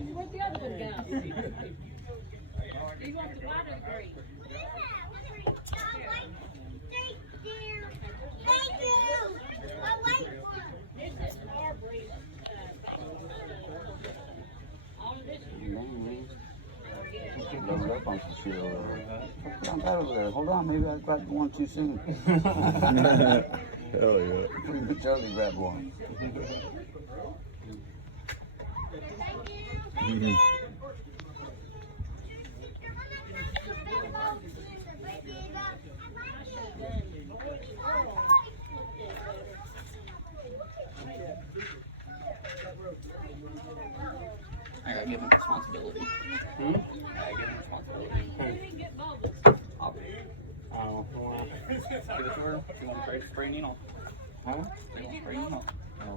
Where'd the other one go? Do you want the wider green? Load up on some shit over there. Put that over there. Hold on, maybe I grabbed one too soon. Hell yeah. Totally grabbed one. I gotta give him responsibility. I gotta give him responsibility. I don't know. Give it to her. You want to spray needle? Huh? You want to spray needle? No.